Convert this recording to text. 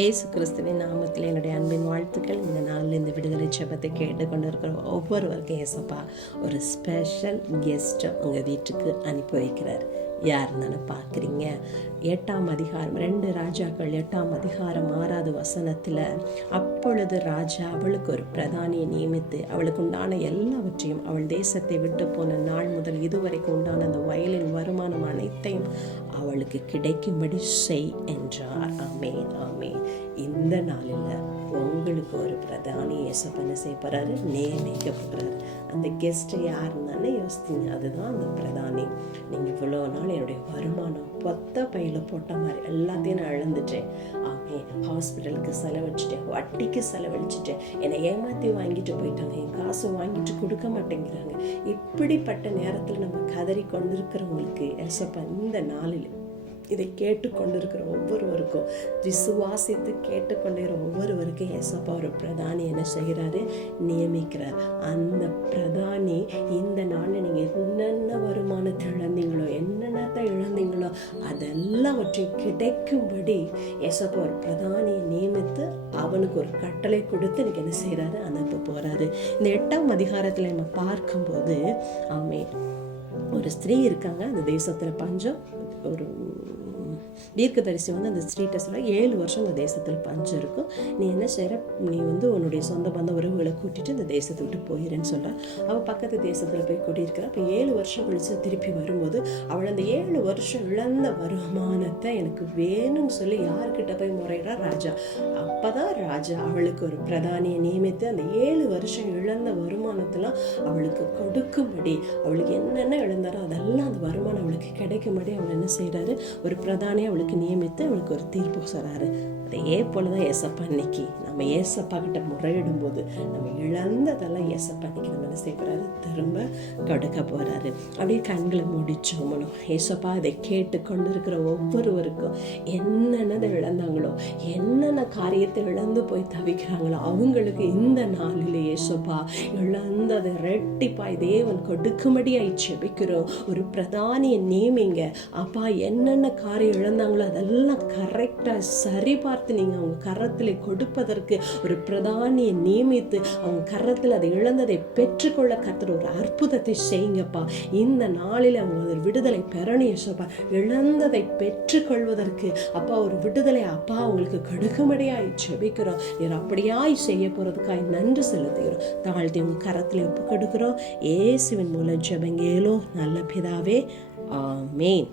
இயேசு கிறிஸ்துவின் நாமத்தில் என்னுடைய அன்பின் வாழ்த்துக்கள். இந்த நாளில் இந்த விடுதலை ஜெபத்தை கேட்டுக்கொண்டு இருக்கிற ஒவ்வொருவருக்கும் ஏசப்பா ஒரு ஸ்பெஷல் கெஸ்ட்டை உங்கள் வீட்டுக்கு அனுப்பி வைக்கிறார். யாருன்னு பார்க்குறீங்க? 8ஆம் அதிகாரம் 2 ராஜாக்கள் 8ஆம் அதிகாரம் 6வது வசனத்தில், அப்பொழுது ராஜா அவளுக்கு ஒரு பிரதானியை நியமித்து அவளுக்கு உண்டான எல்லாவற்றையும் அவள் தேசத்தை விட்டு போன நாள் முதல் இதுவரைக்கும் உண்டான அந்த வயலின் வருமானம் அனைத்தையும் அவளுக்கு கிடைக்கும்படி செய் என்றார். ஆமேன், ஆமேன். இந்த நாளில் உங்களுக்கு ஒரு பிரதானி ஏசப்பனை செய்ய போகிறாரு, நியமிக்க போகிறாரு. அந்த கெஸ்ட்டு யாருன்னு யோசித்தீங்க, அதுதான் அந்த பிரதானி. நீங்கள் இவ்வளோ நாள் என்னுடைய வருமானம் பொத்த பையில் போட்ட மாதிரி எல்லாத்தையும் நான் இழந்துட்டேன். ஹாஸ்பிட்டலுக்கு செலவழிச்சிட்டேன், வட்டிக்கு செலவழிச்சிட்டேன், என்னை ஏமாற்றி வாங்கிட்டு போயிட்டாங்க, என் காசு வாங்கிட்டு கொடுக்க மாட்டேங்கிறாங்க. இப்படிப்பட்ட நேரத்தில் நம்ம கதறி கொண்டிருக்கிறவங்களுக்கு ஏசப்பா இந்த நாளில் இதை கேட்டுக்கொண்டிருக்கிற ஒவ்வொருவருக்கும், விசுவாசித்து கேட்டுக்கொண்டிருக்கிற ஒவ்வொருவருக்கும் ஏசப்பா ஒரு பிரதானி என்ன செய்கிறாரு? நியமிக்கிறார். அந்த பிரதானி இந்த நாளில் நீங்கள் என்னென்ன வருமானத்தை இழந்தீங்களோ, என்னென்னத்தை இழந்தீங்களோ அதெல்லாவற்றையும் கிடைக்கும்படி ஏசப்பா ஒரு பிரதானியை நியமித்து அவனுக்கு ஒரு கட்டளை கொடுத்து எனக்கு என்ன செய்கிறாரு? அனுப்ப போகிறாரு. இந்த 8ஆம் அதிகாரத்தில் நம்ம பார்க்கும்போது, ஒரு ஸ்திரீ இருக்காங்க, அந்த தேசத்தில் பஞ்சம். ஒரு தீர்க்கதரிசி அந்த ஸ்ட்ரீட்டை சொல்ல 7 வருஷம் அந்த தேசத்தில் பஞ்சம் இருக்கும், நீ என்ன செய்கிற, நீ உன்னுடைய சொந்த பந்த உறவுகளை கூட்டிட்டு இந்த தேசத்தை விட்டு போயிடுன்னு சொல்கிறா. அவள் பக்கத்து தேசத்தில் போய் கூட்டியிருக்கிறா. அப்போ 7 வருஷம் கழிச்சு திருப்பி வரும்போது அவள் அந்த 7 வருஷம் இழந்த வருமானத்தை எனக்கு வேணும்னு சொல்லி யார்கிட்ட போய் முறையிடா? ராஜா. அப்போ தான் ராஜா அவளுக்கு ஒரு பிரதானியை நியமித்து அந்த 7 வருஷம் இழந்த வருமானத்தெல்லாம் அவளுக்கு கொடுக்கும்படி, அவளுக்கு என்னென்ன இழந்தாரோ அதெல்லாம் அந்த வருமானம் அவளுக்கு கிடைக்கும்படி அவள் என்ன செய்கிறாரு? ஒரு பிரதானியை அவளுக்கு நியமித்து அவளுக்கு ஒரு தீர்ப்பு சொல்கிறாரு. அதே போலதான் ஏசப்பா இன்னைக்கு நம்ம ஏசப்பா கிட்ட முறையிடும் போது நம்ம இழந்ததெல்லாம் ஏசப்பா இன்னைக்கு நம்ம என்ன செய்யறாரு? திரும்ப கொடுக்க போறாரு. அப்படியே கண்களை முடிச்சோமனும் ஏசப்பா அதை கேட்டு கொண்டு இருக்கிற ஒவ்வொருவருக்கும் என்னென்னதை இழந்தாங்களோ, என்னென்ன காரியத்தை இழந்து போய் தவிக்கிறாங்களோ அவங்களுக்கு இந்த நாளிலே ஏசப்பா இழந்ததை ரெட்டிப்பாய் தேவன் கொடுக்கும்படியாய் ஜெபிக்கிறோம். ஒரு பிரதானியை நியமிங்க அப்பா. என்னென்ன காரியம் இழந்தாங்களோ அதெல்லாம் கரெக்டாக சரி பார்த்து நீங்கள் அவங்க கரத்தில் கொடுப்பதற்கு ஒரு பிரதானியை நியமித்து அவங்க கரத்தில் அதை இழந்ததை பெற்றுக்கொள்ள கர்த்தர் ஒரு அற்புதத்தை செய்யுங்கப்பா. இந்த நாளில் அவங்க ஒரு விடுதலை பெறணும் ஏசப்பா. இழந்ததை பெற்றுக்கொள்வதற்கு அப்பா ஒரு விடுதலை அப்பா அவங்களுக்கு கொடுக்கும்படியாய் ஜெபிக்கிறோம். நீர் அப்படியாய் செய்ய போறதுக்காய் நன்றி செலுத்துகிறோம். தாழ்த்தி உங்க கரத்தில் ஒப்பு கொடுக்கிறோம். இயேசுவின் மூலம் ஜெபங்கேலோ நல்ல பிதாவே, ஆமேன்.